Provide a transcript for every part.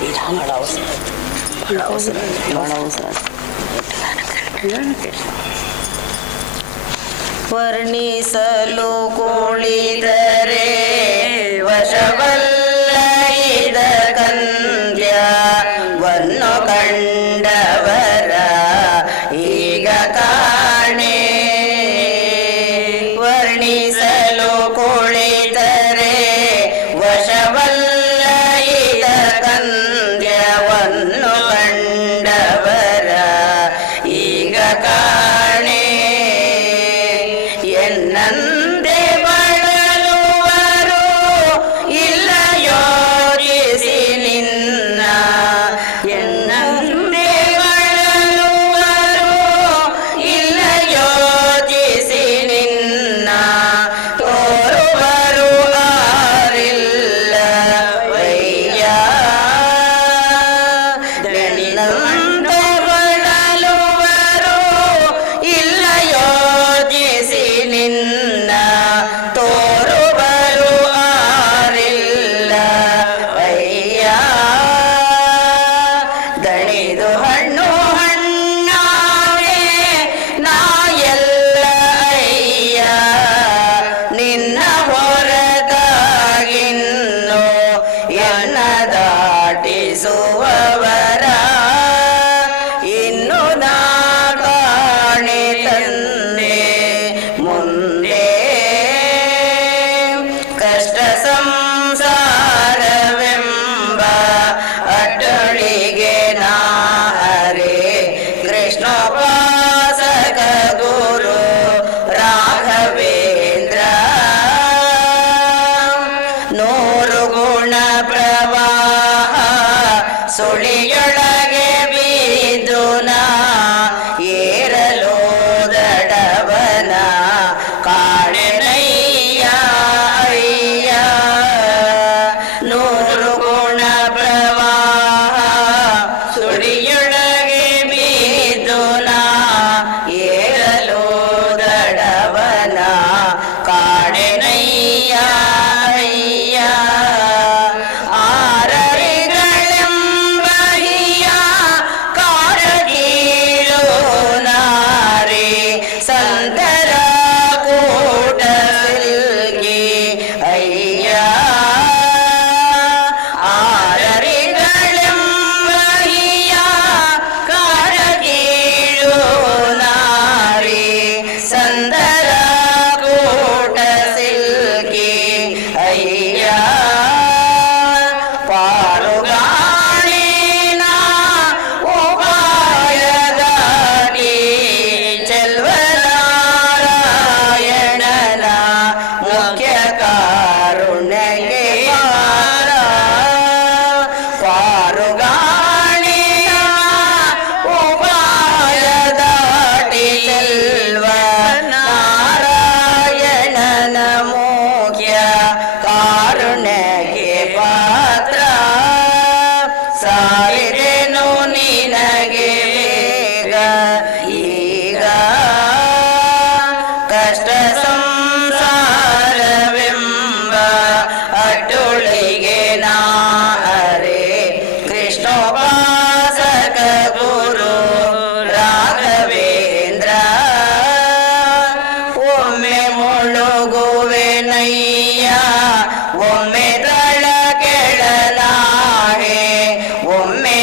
ಭಾಳ ಅವಸರ ಭಾಳ ಅವಸರ ವರ್ಣಿಸಲು ಕುಳಿದರೆ ವಶವಲ್ಲ ಇದ ಕಂದ್ಯವನ್ನು ಕಂಡವರ ಈಗ ಕಾಣೆ. ವರ್ಣಿಸಲು ಕುಳಿತರೆ ವಶವಲ್ಲ ಇದ ಕಂದ್ಯವನ್ನು ಕಂಡವರ ಈಗ ಕಾಣೆ. ಎನ್ನಂದೆ ಬಳಲುವರು ಇಲ್ಲ ಯೋಚಿಸಿ ನಿನ್ನ. ಎನ್ನಂದೆ ಬಳಲುವರು ಇಲ್ಲ ಯೋಚಿಸಿ ನಿನ್ನ. ತೋರುವರು ಆರಿಲ್ಲ ವಯ್ಯ. ಎನ್ನಂದೆ ಬಳಲುವರು ಇಲ್ಲ ಯೋಚಿಸಿ ನಿನ್ನ. ತೋರುವರು ಆರಿಲ್ಲ ವಯ್ಯ. ದಣಿದು ಹಣ್ಣು ಹಣ್ಣಾಗೆ ನಾ ಎಲ್ಲ ಅಯ್ಯ. ನಿನ್ನ ಹೊರತಾಗಿನ್ನು ಎನ್ನ ದಾಟಿಸುವವರ ಇನ್ನು ನಾ ಕಾಣೆ ತಂದೆ ಮುಂದೆ. ಕಷ್ಟ ಸಂಸಾರವೆಂಬ ಅಟ್ಟಳಿಗೆ ನಾ ಹರೆ. ಕೃಷ್ಣೋಪಾಸಕ ಗುರು ರಾಘವೇಂದ್ರ. ನೂರು ಗುಣ ಪ್ರವಾಹ ಸುಳಿಯೊಳಗೆ ಬಿದ್ದು ನಾ ಏರಲು ದಡವನ ಕಾಣೆನಯ್ಯ ಅಯ್ಯ. ನೂರು ಗುಣ ಪ್ರವಾಹ ಸುಳಿಯೊಳಗೆ ಬಿದ್ದು ನಾ ಏರಲು ದಡವನ ಕಾಣೆನಯ್ಯ ಅಯ್ಯ. ಆರರಿಗಳೆಂಬ ಹಿಯ ಕಾರಗೀಳು ನಾರಿ. ಸಂತರ ಕೂಟ ಸಿಲ್ಗಿ ಅಯ್ಯ. ಆರರಿಗಳೆಂಬ ಹಿಯ ಕಾರಗೀಳು ನಾರಿ. ಸಂದರ ಕೂಟ ಸಿಲ್ಗಿ ಅಯ್ಯ. ಪಾರುಗಾಣಿನ ಉಪಾಯದಾಗಿ ಚೆಲ್ವನಾರಾಯಣನ ಮುಖ್ಯ ಕಾರುಣ್ಯಕ್ಕೆ ಪಾರ. ಪಾರುಗಾಣಿನ ಉಪಾಯದಾಗಿ ಚೆಲ್ವನಾರಾಯಣನ ಮುಖ್ಯ ಕಾರುಣ್ಯಕ್ಕೆ ಪಾತ್ರ. ಸಾಯಿರೇನು ನಿನಗೆ ಬೇಗ ಈಗ. ಕಷ್ಟ ಸಂಸಾರವೆಂಬ ಅಟ್ಟುಳಿಗೆ ನಾ ಹರೆ. ಕೃಷ್ಣೋಪಾಸಕ ಗುರು ರಾಘವೇಂದ್ರ. ಒಮ್ಮೆ ಮುಳುಗುವೆನಯ್ಯ ಒಮ್ಮೆ ತಳ ಕೆಳನಾಗೆ. ಒಮ್ಮೆ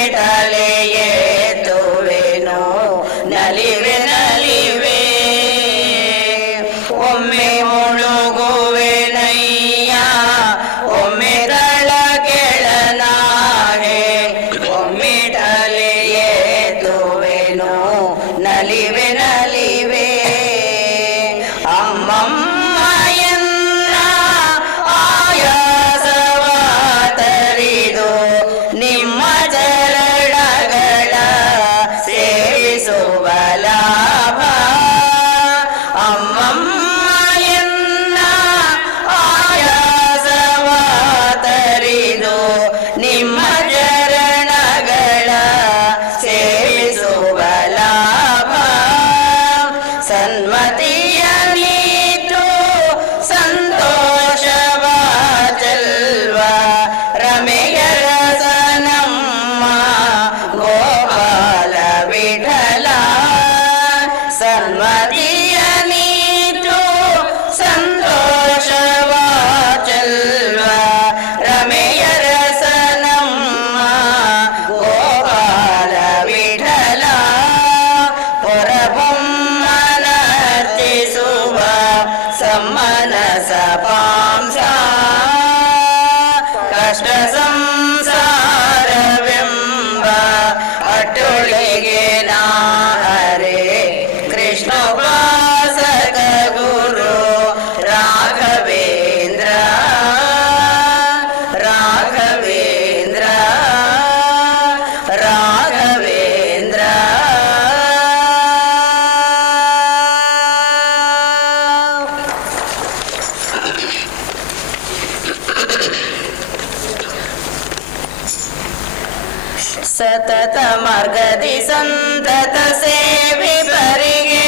ಸತತ ಮಾರ್ಗದಿ ಸಂತತ ಸೇವಿಪರಿಗೆ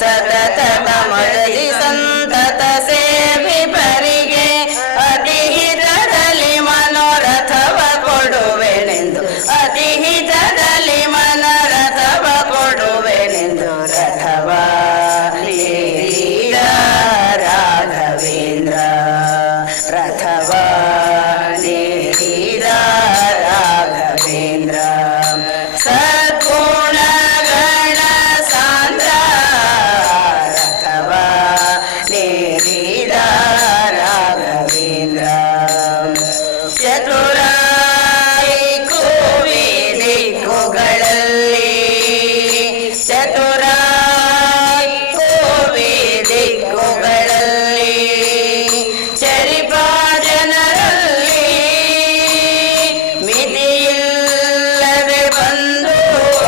ಸತತ ಮಾರ್ಗದಿ ಸಂತತ ಸೇವಿಪರಿಗೆ ಅತಿ ಹಿತದಲ್ಲಿ ಮನೋರಥವ ಕೊಡುವೆನೆಂದು ಅತಿ ಹಿತದಲ್ಲಿ ಮನೋರಥವ ಕೊಡುವೆನೆಂದು ರಥವ ನೀಡಿದ ರಾಘವೇಂದ್ರ ರಥವ ನೀಡಿದ ರಾಘವೇಂದ್ರ ಸದ್ಗುಣಗಣ ಸಾಂದ್ರ ರಥವ ನೀಡಿದ ರಾಘವೇಂದ್ರ ಚತುರಾಯಿ ಕೋವಿ ದಿಕ್ಕುಗಳಲ್ಲಿ ಚತುರಾಯಿ ಕೋವಿ ದಿಕ್ಕುಗಳಲ್ಲಿ ಚರಿಪ ಜನರಲ್ಲಿ ಮಿತಿಯಿಲ್ಲದೆ ಬಂದು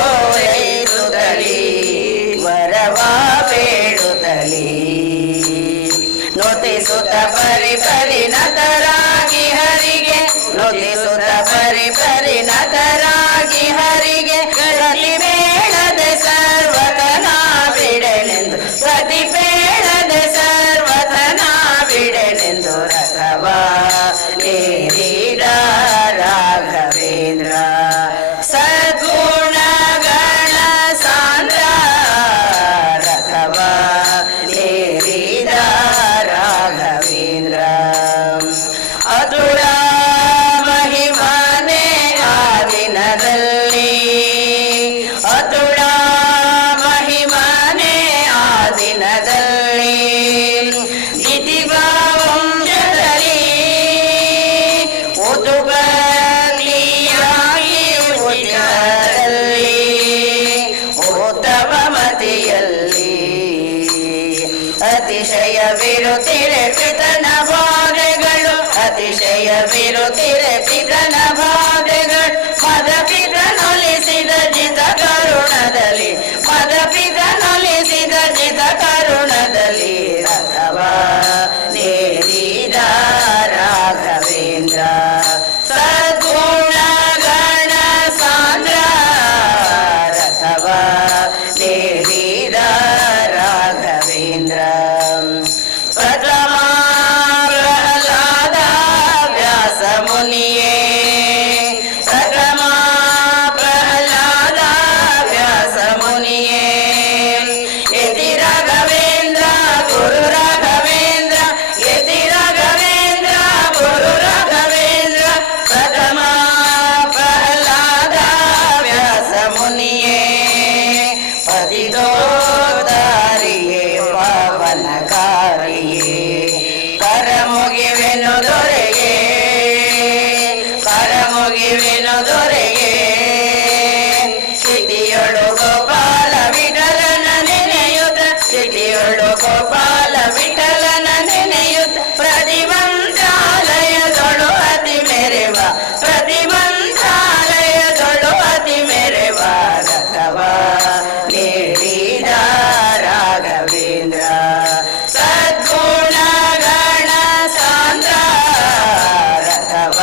ಓಲೈಸುತ್ತಲಿ ವರವ ಬೇಡುತ್ತಲಿ ನುತಿಸುತ್ತ ಪರಿಪರಿಣತರಾಗಿ ಹರಿಗೆ ನುತಿಸುತ್ತ ಪರಿಪರಿಣತರಾಗಿ ಹರಿಗೆ ಗತಿ ಬೇಡದೆ ಸರ್ವತನ ಬಿಡೆನೆಂದು ಗತಿ ಬೇಡದೆ ಸರ್ವತನ ಬಿಡೆನೆಂದು ರಥವ ನೀಡಿದ ರಾಘವೇಂದ್ರ ಸದ್ಗುಣಗಣ ಸಾಂದ್ರ ರಥವ ನೀಡಿದ ರಾಘವೇಂದ್ರ ಅತುಳ ಮಹಿಮನೆ ಆ ದಿನದಲ್ಲಿ ಅತುಳ ಮಹಿಮನೆ ಆ ದಿನದಲ್ಲಿ ದಿತಿಭಾವಂಶದಲ್ಲಿ ಉದುಬಲಿಯಾಗಿ ಉಜ್ಜದಲ್ಲಿ ಉತ್ತಮ ಮತಿಯಲ್ಲಿ ಅತಿಶಯ ವಿರುತಿರೆ ಪಿತನ ಭಾಗಗಳು ಅತಿಶಯ ವಿರುತಿರೆ ಪಿತನ ಭಾಗಗಳು ಮದ ಪಿತನೊಲಿಸಿದ ಜಿತ ಕರುಣದಲ್ಲಿ ಮದ ಪಿತನೊಲಿಸಿದ ಜಿತ ಕರುಣದಲ್ಲಿ ರಥವ ನೀಡಿದ ರಾಘವೇಂದ್ರ ಸದ್ಗುಣಗಣ ಸಾಂದ್ರ ರಥವ ನೀಡಿದ ರಾಘವೇಂದ್ರ ಪ್ರಥಮ ಪ್ರಹ್ಲಾದ ವ್ಯಾಸ ಮುನಿಯೇ ಪ್ರಥಮ ಪ್ರಹ್ಲಾದ ವ್ಯಾಸ ಮುನಿಯೇ ಯತಿ ರಾಘವೇಂದ್ರ ಗುರು ರಾಘವೇಂದ್ರ ಯತಿ ರಾಘವೇಂದ್ರ ಗುರು ರಾಘವೇಂದ್ರ ಪ್ರಥಮ ಪ್ರಹ್ಲಾದ ವ್ಯಾಸ ಮುನಿಯೇ ಪತಿದೋದಾರಿಯೇ ಪಾವನಕಾರಿಯೇ ಕರಮುಗಿವೆನು ದೊರೆಯೇ ಕರಮುಗಿವೆನು ದೊರೆಯೇ ಸ್ಥಿತಿಯೊಳು ಗೋಪಾಲ ವಿಠಲನ ನೆನೆಯುತ್ತ ಸ್ಥಿತಿಯೊಳು ಗೋಪಾಲ ವಿಠಲನ ನೆನೆಯುತ್ತ ಪ್ರತಿಮಂತ್ರಾಲಯದೊಳು ಅತಿ ಮೆರೆವ ಪ್ರತಿಮಂತ್ರಾಲಯದೊಳು ಅತಿ ಮೆರೆವ ರಥವ ನೀಡಿದ ರಾಘವೇಂದ್ರ ಸದ್ಗುಣಗಣ ಸಾಂದ್ರ ರಥವ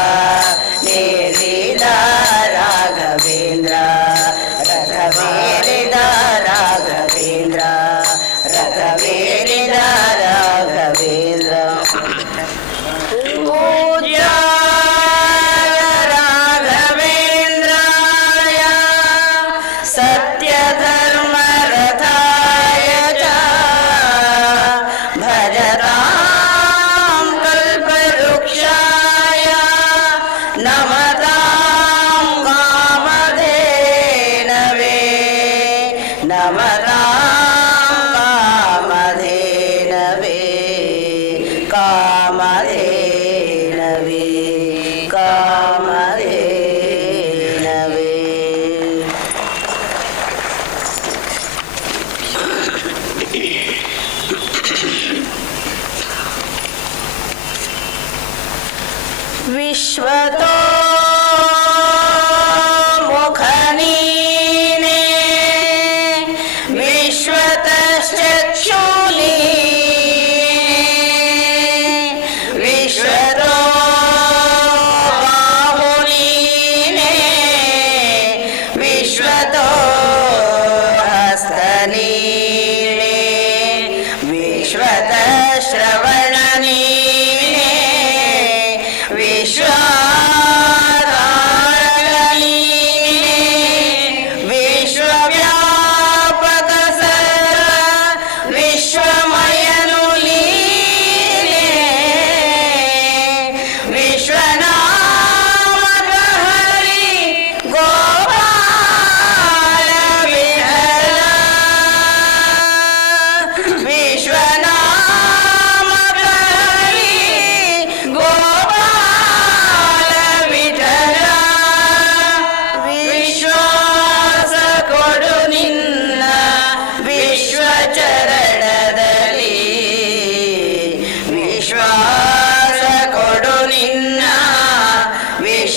ನೀಡಿದ ರಾಘವೇಂದ್ರ ರಥವೇರಿದ ರಾಘವೇಂದ್ರ ರಥವೇರಿದ ರಾಘವೇಂದ್ರ ಪೂಜ್ಯ ರಾಘವೇಂದ್ರ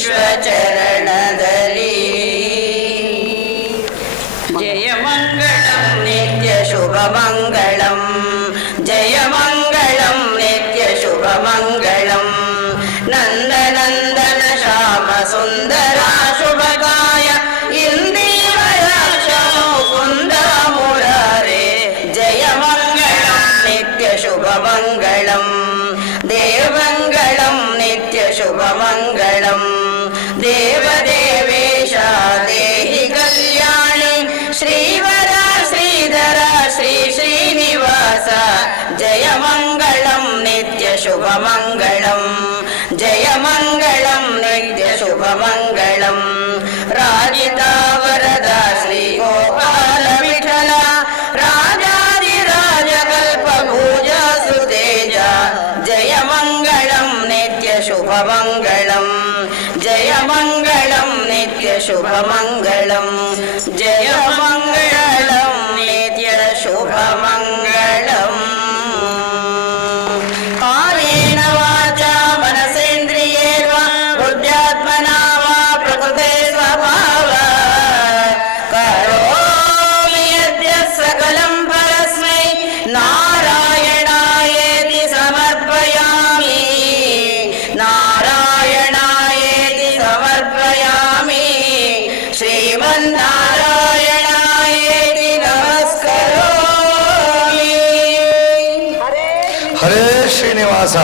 ವಿಶ್ವ ಚರಣದಲ್ಲಿ ಜಯ ಮಂಗಳಂ ನಿತ್ಯ ಶುಭ ಮಂಗಳಂ ಜಯ ಮಂಗಳಂ ನಿತ್ಯ ಶುಭ ಮಂಗಳಂ ನಂದನಂದನ ಶ್ಯಾಮ ಸುಂದರ ಶುಭಗಾಯ ಇಂದೀವರಾಕ್ಷ ಮುಕುಂದ ಮುರಾರೇ ಜಯ ಮಂಗಳಂ ನಿತ್ಯ ಶುಭ ಮಂಗಳಂ ದೇವಮಂಗಳಂ ನಿತ್ಯ ಶುಭ ಮಂಗಳಂ ದೇವದೇವೇಶ ದೇಹಿ ಕಲ್ಯಾಣಿ ಶ್ರೀವರ ಶ್ರೀಧರ ಶ್ರೀ ಶ್ರೀನಿವಾಸ ಜಯ ಮಂಗಳಂ ನಿತ್ಯ ಶುಭ ಮಂಗಳಂ ಜಯ ಮಂಗಳಂ ನಿತ್ಯ ಶುಭ ಮಂಗಳಂ ರಾಜಿತ ವರದ ಶ್ರೀ ಗೋಪಾಲ ವಿಠಲ ರಾಜಾದಿರಾಜ ಕಲ್ಪಭೂಜ ಸುತೇಜ ಜಯ ಮಂಗಳಂ ನಿತ್ಯ ಶುಭ ಮಂಗಳಂ ಜಯ ಮಂಗಳಂ ನಿತ್ಯ ಶುಭ ಮಂಗಳಂ ಜಯ ಮಂಗಳಂ ನಿತ್ಯ ಶುಭ ಮಂಗಳಂ ಕಾಯೇನ ವಾಚಾ ಮನಸೇಂದ್ರಿಯೇರ್ವಾ ಬುದ್ಧ್ಯಾತ್ಮನಾ ವಾ ಪ್ರಕೃತೆ ಸ್ವಭಾವಾತ್ ಕರೋಮಿ ಯದ್ಯ ಸಕಲಂ ಪರಸ್ಮೈ ನಾರಾಯಣಾಯೇತಿ ಸಮರ್ಪಯಾಮಿ ನಾರಾಯಣಾಯೇತಿ ಸಮರ್ಪಯಾಮಿ ಶ್ರೀಮನ್ನಾರಾಯಣಾಯೇತಿ ನಮಸ್ಕರೋಮಿ ಹರೇ ಶ್ರೀನಿವಾಸ.